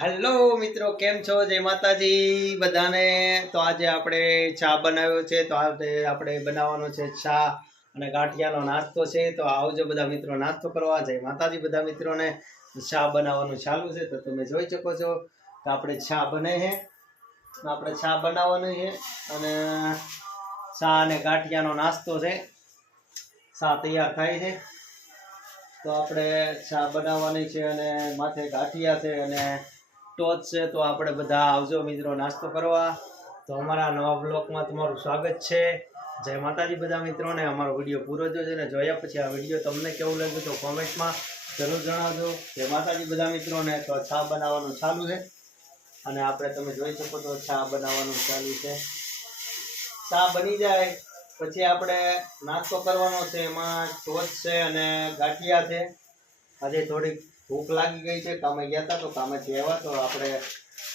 Hello મિત્રો, કેમ છો? જય માતાજી બધાને। તો આજે આપણે ચા બનાવ્યો છે, તો આજે આપણે બનાવવાનો છે ચા અને ગાંઠિયાનો નાસ્તો છે। તો આવજો બધા મિત્રો નાસ્તો કરવા। જય માતાજી બધા મિત્રોને। ચા બનાવવાનું ચાલુ છે, તો તમે જોઈ શકો છો કે આપણે ચા બને છે, આપણે ચા બનાવવાની છે અને ચા અને ગાંઠિયાનો નાસ્તો છે। ચા તૈયાર થાય છે, તો આપણે ચા બનાવવાની છે અને માથે ગાંઠિયા છે અને ટોચ છે। તો આપણે બધા આવજો મિત્રો નાસ્તો કરવા। તો અમારા નવા બ્લોગમાં તમારું સ્વાગત છે। જય માતાજી બધા મિત્રોને। અમારો વિડીયો પૂરો જોજો ને જોયા પછી આ વિડીયો તમને કેવું લાગ્યું તો કોમેન્ટમાં જરૂર જણાવજો। જય માતાજી બધા મિત્રોને। તો ચા બનાવવાનું ચાલુ છે અને આપણે તમે જોઈ શકો તો ચા બનાવવાનું ચાલુ છે। ચા બની જાય પછી આપણે નાસ્તો કરવાનો છે, એમાં ટોચ છે અને ગાંઠિયા છે। આજે થોડીક ભૂખ લાગી ગઈ છે, કામે ગયા હતા, તો કામેથી આવ્યા તો આપણે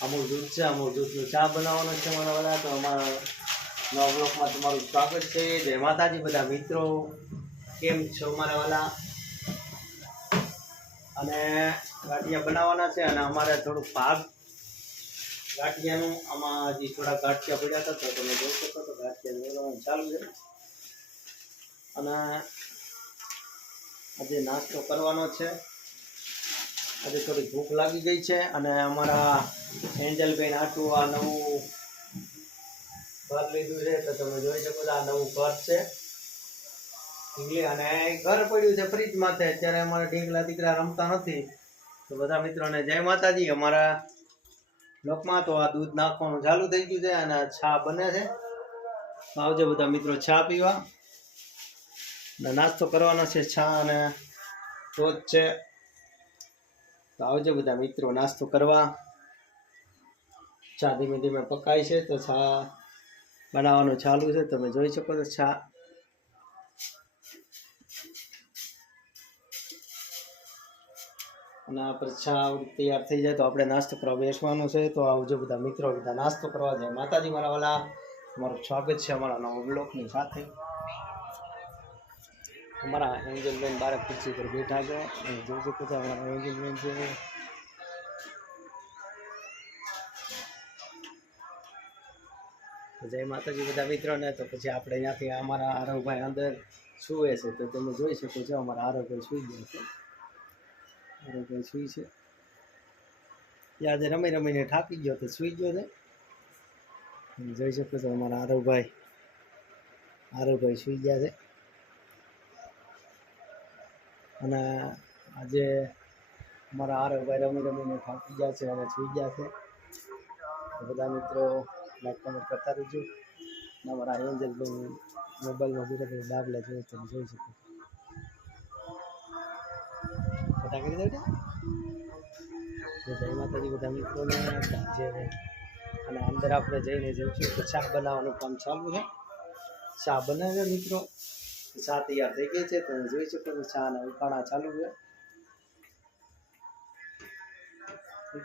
અમૂલ દૂધ છે, અમૂલ દૂધનું ચા બનાવવાનો છે મારા વાળા। તો અમારા નવા બ્લોગમાં તમારું સ્વાગત છે। જય માતાજી બધા મિત્રો, કેમ છો મારા વાળા? અને ગાંઠિયા બનાવવાના છે અને અમારે થોડુંક ભાગ ગાંઠિયાનું આમાં હજી થોડા ગાંઠિયા પડ્યા હતા, તો તમે જોઈ શકો તો ગાંઠિયા બનાવવાનું ચાલુ છે અને આજે નાસ્તો કરવાનો છે। આજે થોડી ભૂખ લાગી ગઈ છે અને અમારા એન્જલબેન આટલું આ નવું ઘર લીધું છે, તો તમે જોઈ શકો છો આ નવું ઘર છે અને ઘર પડ્યું છે ફ્રીજમાં છે। અત્યારે અમારા ઢીંગલા દીકરા રમતા નથી, તો બધા મિત્રોને જય માતાજી। અમારા લોકમાં તો આ દૂધ નાખવાનું ચાલુ થઈ ગયું છે અને ચા બને છે, આવજો બધા મિત્રો ચા પીવા। નાસ્તો કરવાનો છે ચા અને ટોચ છે, તો આવજો બધા મિત્રો નાસ્તો કરવા। ચા ધીમે ધીમે પકાય છે, તો ચા બનાવવાનું ચાલુ છે, તમે જોઈ શકો છો ચા અને આપણે ચા તૈયાર થઈ જાય તો આપણે નાસ્તો કરવા બેસવાનું છે। તો આવજો બધા મિત્રો બધા નાસ્તો કરવા। જય માતાજી મારા વાલા, તમારું સ્વાગત છે અમારા નવા બ્લોગની સાથે। અમારા એન્જલબેન બારે ખુરશી પર બેઠા છે, જોઈ શકો છો અમારા એન્જલબેન છે। જય માતાજી બધા મિત્રોને। તો પછી આપણે અહીંયાથી અમારા આરવભાઈ અંદર સૂવે છે, તો તમે જોઈ શકો છો અમારા આરવભાઈ સૂઈ ગયા છે। આરવભાઈ સૂઈ છે, આજે રમી રમીને થાકી ગયો તો સૂઈ ગયો છે। તમે જોઈ શકો છો અમારા આરવભાઈ સૂઈ ગયા છે અને આજે અમારા આરવભાઈ રમી રમીને થાકી ગયા છે અને સૂઈ ગયા છે। તો બધા મિત્રો લાઈક કમેન્ટ કરતા રહેજો અને અમારા એન્જલબેન મોબાઈલમાં ધીરે ધીરે દાખલા જોઈએ તમે જોઈ શકો ફટા કરી દો। જય માતાજી બધા મિત્રોને। જે અને અંદર આપણે જઈને જઈશું તો ચા બનાવવાનું કામ ચાલુ છે। ચા બને છે મિત્રો, ચા તૈયાર થઈ ગઈ છે, તમે જોઈ શકો છો ચા ના ઉકાળા ચાલુ છે।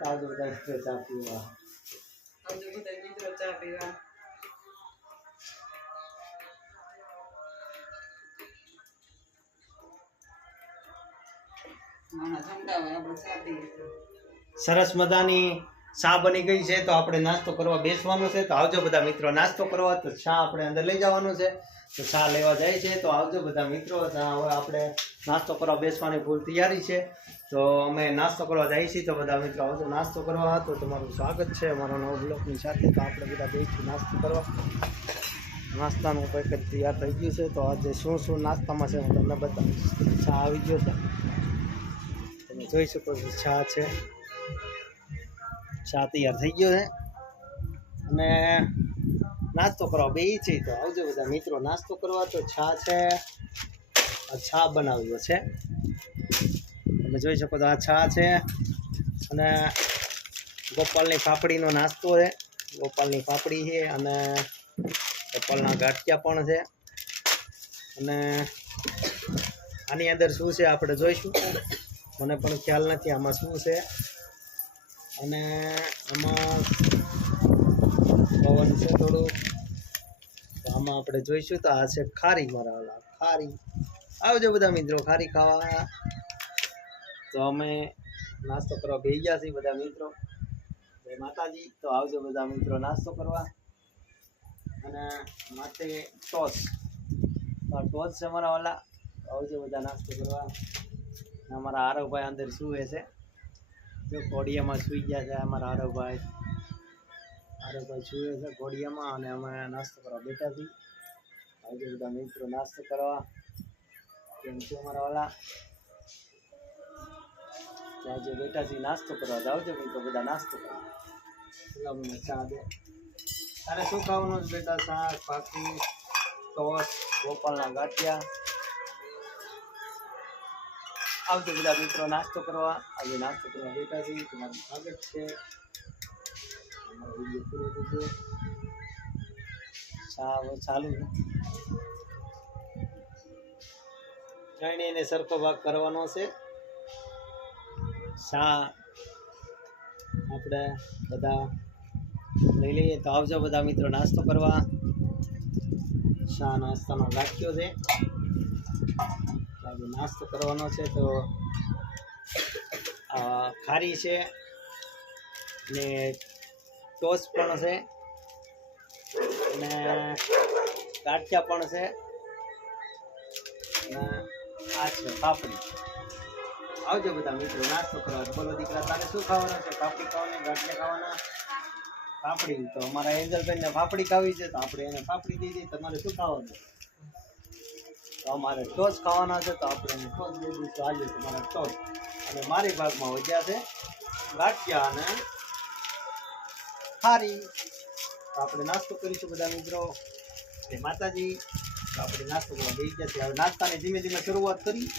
આવજો બધા મિત્રો ચા પીવા। સરસ મજાની ચા બની ગઈ છે, તો આપણે નાસ્તો કરવા બેસવાનું છે। તો આવજો બધા મિત્રો નાસ્તો કરવા। તો ચા આપણે અંદર લઈ જવાનું છે, તો ચા લેવા જાય છે, તો આવજો બધા મિત્રો। હવે આપણે નાસ્તો કરવા બેસવાની ફૂલ તૈયારી છે, તો અમે નાસ્તો કરવા જઈએ છીએ। તો બધા મિત્રો આવજો નાસ્તો કરવા। તો તમારું સ્વાગત છે અમારા નવા બ્લોગની સાથે। તો આપણે બધા બેસીશું નાસ્તો કરવા। નાસ્તાનું પેકેટ તૈયાર થઈ ગયું છે, તો આજે શું શું નાસ્તામાં છે હું તમને બતાવીશ। ચા આવી ગયો છે, તમે જોઈ શકો છો ચા છે, ચા તૈયાર થઈ ગયો છે અને નાસ્તો કરવા બે છે, તો આવજો બધા મિત્રો નાસ્તો કરવા। તો ચા છે, ચા બનાવ્યો છે, તમે જોઈ શકો છો આ ચા છે અને ગોપાલની પાપડીનો નાસ્તો છે, ગોપાલની પાપડી છે અને ગોપાલના ગાંઠિયા પણ છે અને આની અંદર શું છે આપણે જોઈશું, મને પણ ખ્યાલ નથી આમાં શું છે। અને આમાં પવન છે થોડું, તો આમાં આપણે જોઈશું। તો આ છે ખારી મારા વાલા, ખારી। આવજો બધા મિત્રો ખારી ખાવા। તો અમે નાસ્તો કરવા બેસી ગયા છીએ બધા મિત્રો। જય માતાજી. તો આવજો બધા મિત્રો નાસ્તો કરવા. અને માથે ટોસ, તો આ ટોસ છે અમારા વાલા. આવજો બધા નાસ્તો કરવા. અમારા આરવભાઈ અંદર સૂવે છે, જો ઘોડિયામાં સૂઈ ગયા છે અમારા આરવભાઈ સૂવે છે ઘોડિયામાં. અને અમે નાસ્તો કરવા બેઠા છીએ. આવજો બધા મિત્રો નાસ્તો કરવા. કેમ છો અમારા વાલા? આજે બેઠા છીએ નાસ્તો કરવા. આવજો મિત્રો બધા નાસ્તો કરવા. મને ચા દે. તારે શું ખાવાનું છે બેટા? શાક, ભાખરી, ટોસ, ગોપાલના ગાંઠિયા. આવજો બધા મિત્રો નાસ્તો કરવા. આજે નાસ્તો કરવા બેઠા છીએ. તમારું સ્વાગત છે. અમારો વિડીયો પૂરો થયો. ચાલુ ત્રણેયને સરખો ભાગ કરવાનો છે. શા આપણે બધા લઈ લઈએ. તો આવજો બધા મિત્રો નાસ્તો કરવા. શા નાસ્તાનો રાખ્યો છે, આજે નાસ્તો કરવાનો છે. તો ખારી છે ને ટોસ પણ છે ને ગાંઠિયા પણ છે ને આ છે પાપડી. આવજો બધા મિત્રો નાસ્તો કરવા. બોલો દીકરા, તારે શું ખાવાના છે? પાપડી ખાવાની, ગાંઠિયા ખાવાના? પાપડી. તો અમારા એન્જલબેનને પાપડી ખાવી છે, તો આપણે એને પાપડી દઈ દઈએ. તમારે શું ખાવાનું? તો અમારે ટોસ ખાવાના છે, તો આપણે એને ટોસ દઈ દઈશું. આજે તમારા ટોસ. અને મારી ભાગમાં વધ્યા છે ગાંઠિયા અને ખારી. તો આપણે નાસ્તો કરીશું બધા મિત્રો. જય માતાજી. તો આપણે નાસ્તો કરવા બેસી ગયા છીએ. હવે નાસ્તાની ધીમે ધીમે શરૂઆત કરી.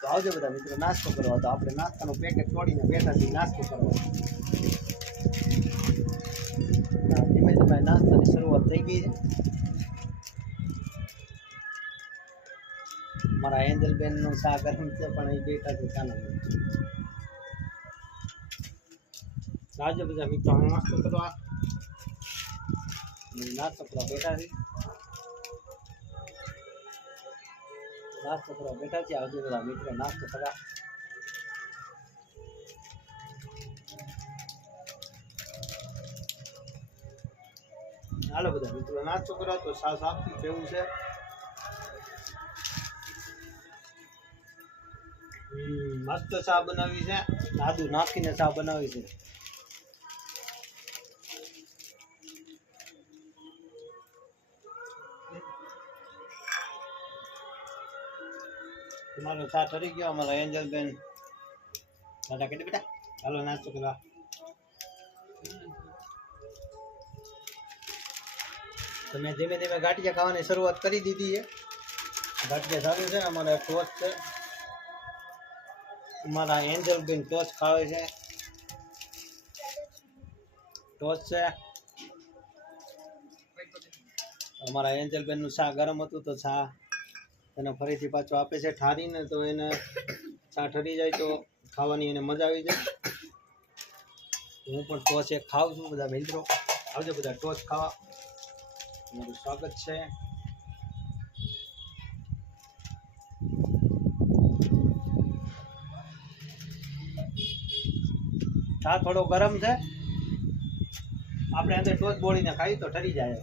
તો આવજો બધા મિત્રો નાસ્તો કરવા. તો આપણે નાસ્તાનું પેકેટ તોડીને બેઠા છીએ નાસ્તો કરવા. ધીમે ધીમે નાસ્તાની શરૂઆત થઈ ગઈ છે. મારા એન્જલબેનનું શા ગરમ છે, પણ એ બેઠા છે ચાલો. આવજો બધા મિત્રો નાસ્તો કરવા. નાસ્તો કરવા બેઠા છે. નાસ્તો કરવા બેઠા છે. આવજો બધા મિત્રો નાસ્તો કરવા. હાલો બધા મિત્રો નાસ્તો કરવા. તો સાસ આપતી કેવું છે? મસ્ત ચા બનાવી છે. આદુ નાખીને ચા બનાવી છે. તમારો ચા ઠરી ગયો. અમારા એન્જલબેન દાદા કે બેટા હાલો નાસ્તો કરવા. તમે ધીમે ધીમે ગાંઠિયા ખાવાની શરૂઆત કરી દીધી છે. ગાંઠિયા ચાલુ છે. અમારા ટોસ છે. અમારા એન્જલબેન ટોસ ખાવે છે. ટોસ છે. અમારા એન્જલબેનનું ચા ગરમ હતું, તો ચા એને ફરીથી પાછો આપે છે ઠારીને. તો એને ચા ઠરી જાય તો ખાવાની એને મજા આવી જાય. હું પણ ટોસ એક ખાઉં છું. બધા મિત્રો આવજો બધા ટોસ ખાવા. તમારું સ્વાગત છે. ચા થોડો ગરમ છે. આપણે અંદર ટોસ બોળીને ખાઈ તો ઠરી જાય.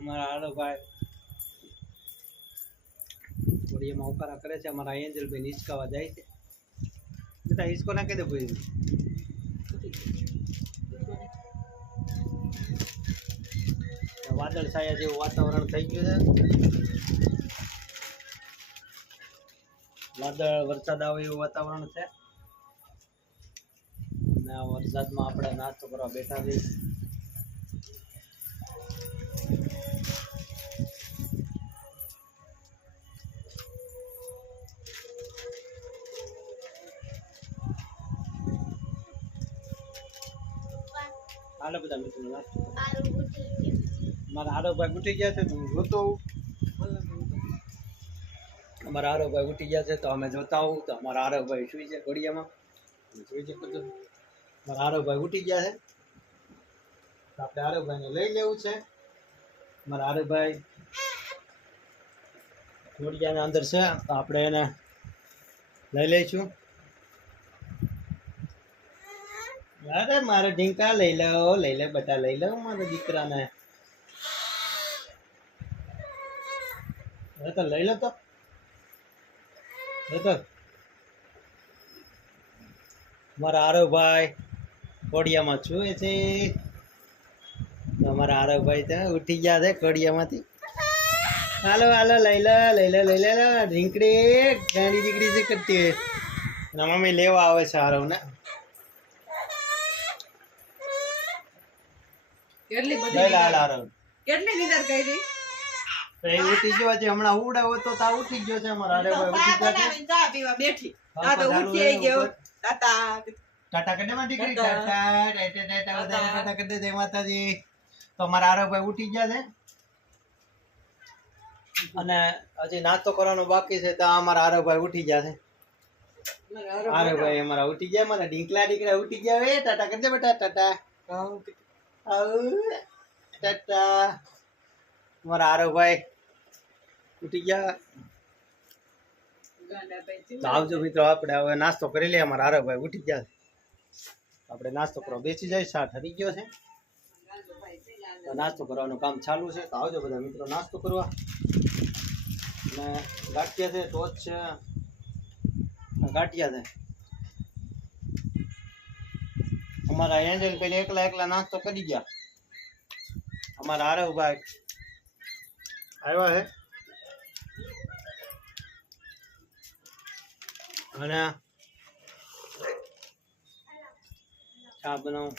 અમારા આડોભાઈ ઘોડિયામાં ઉકારા કરે છે. અમારા એન્જલબેન હિંચકાવા જાય છે. બેટા હિંચકો નાખી દે ભાઈ. વાદળ છાયા જેવું વાતાવરણ થઈ ગયું છે. વાદળ વરસાદ આવે એવું વાતાવરણ છે. અને આ વરસાદમાં આપણે નાસ્તો કરવા બેઠા છીએ. હાલો બધા મિત્રો નાસ્તો. મારા આરોભાઈ ઉઠી ગયા છે તો હું જોતો હોઉં. અમારા આરોભાઈ ઉઠી ગયા છે તો અમે જોતા હોઉં. તો અમારા આરોભાઈ સુઈ છે ઘોડિયામાં. સુઈ છે મારા આરોભાઈ ઉઠી ગયા છે. આપણે આરુભાઈને લઈ લેવું છે. મારા આરુભાઈ ઘોડિયાની અંદર છે તો આપણે એને લઈ લઈશું. અરે મારે ઢીંકા લઈ લે બધા લઈ લો મારા દીકરાને. તો લઈ લો તો મારા આરવભાઈ ઘોડિયામાં છુએ છે. અમારા આરવભાઈ તો ઉઠી ગયા છે ઘોડિયામાંથી. હાલો હાલો લઈ લે ઢીંકડી ગાડી દીકરી છે કરતી મમ્મી લેવા આવે છે આરવને. કેટલી નીંદર કરી ઉઠી ગયો છે હમણાં ઉડાવો તો તા ઉઠી ગયો છે. અમારા આરવભાઈ ઉઠી ગયા છે. ચા પીવા બેઠી આ તો ઉઠી ગયો. ટાટા કરી દે દીકરી ટાટા કરી દે. જય માતાજી. તો અમારા આરવભાઈ ઉઠી ગયા છે અને હજી નાસ્તો કરવાનો બાકી છે. તો અમારા આરવભાઈ ઉઠી ગયા છે. આરવભાઈ અમારા ઉઠી ગયા. મારા દીકરા ઉઠી ગયા. હવે ટાટા કરી દે બેટા ટાટા ટાટા. અમારા આરવભાઈ ઉઠી ગયા. તો આવજો મિત્રો આપણે હવે નાસ્તો કરી લઈએ. અમારા આરવભાઈ ઉઠી ગયા છે. આપણે નાસ્તો કરવા બેસી જાય. શાક હરી ગયો છે તો નાસ્તો કરવાનું કામ ચાલુ છે. તો આવજો બધા મિત્રો નાસ્તો કરવા. અને ગાંઠિયા છે ટોચ છે ગાંઠિયા છે. અમારા એન્જલ પેલા એકલા નાસ્તો કરી ગયા. અમારા આરવભાઈ આવ્યા છે અને ચા બનાવું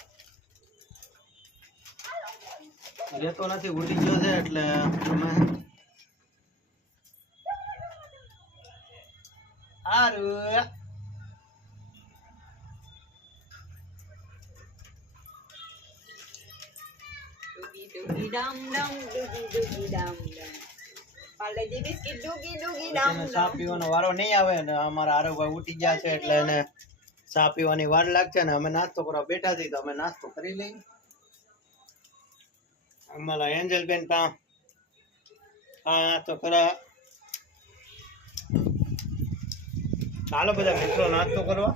રહેતો નથી. ઉઠી ગયો છે એટલે તમે સારું. ચા પીવાનો વારો નહીં આવે ને અમારા આરવભાઈ ઉઠી ગયા છે એટલે એને ચા પીવાની વાર લાગશે ને અમે નાસ્તો કરવા બેઠા છીએ. તો અમે નાસ્તો કરી લઈએ. અમારા એન્જલ બેન તો ખરા. ચાલો બધા મિત્રો નાસ્તો કરવા.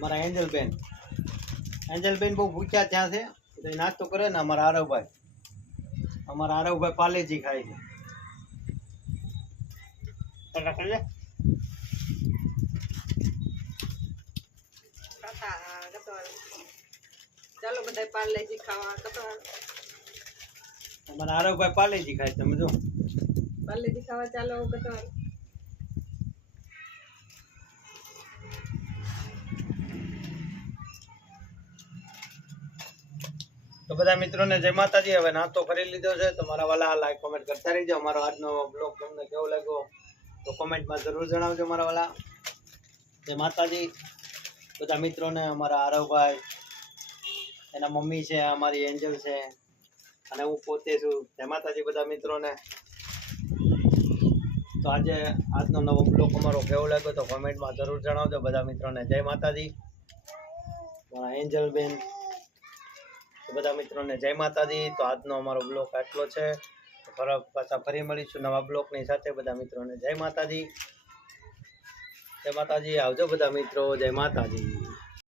મારા એન્જલ બેન બહુ ભૂખ્યા ત્યાં છે તો નાસ્તો કરે ને. અમારા આરવભાઈ પાલેજી ખાય છે. ચાલો બધા પાર્લેજી ખાવા. અમારા આરવભાઈ પાલેજી ખાય. તમે જો પાર્લેજી ખાવા ચાલો. કટોર તો બધા મિત્રોને જય માતાજી. હવે નાસ્તો કરી લીધો છે તો મારા વાલા લાઈક કોમેન્ટ કરતા રહીજો. અમારો આજનો બ્લોગ તમને કેવો લાગ્યો તો કોમેન્ટમાં જરૂર જણાવજો મારા વાલા. જય માતાજી. બધા મિત્રોને અમારા આરવભાઈ, એના મમ્મી છે, અમારી એન્જલ છે અને હું પોતે છું. જય માતાજી બધા મિત્રોને. તો આજનો નવો બ્લોગ અમારો કેવો લાગ્યો તો કોમેન્ટમાં જરૂર જણાવજો બધા મિત્રોને. જય માતાજી. મારા એન્જલ બેન બધા મિત્રોને જય માતાજી. તો આજનો અમારો બ્લોગ આટલો છે. પાછા ફરી મળીશું નવા બ્લોગની સાથે. બધા મિત્રોને જય માતાજી. જય માતાજી. આવજો બધા મિત્રો. જય માતાજી.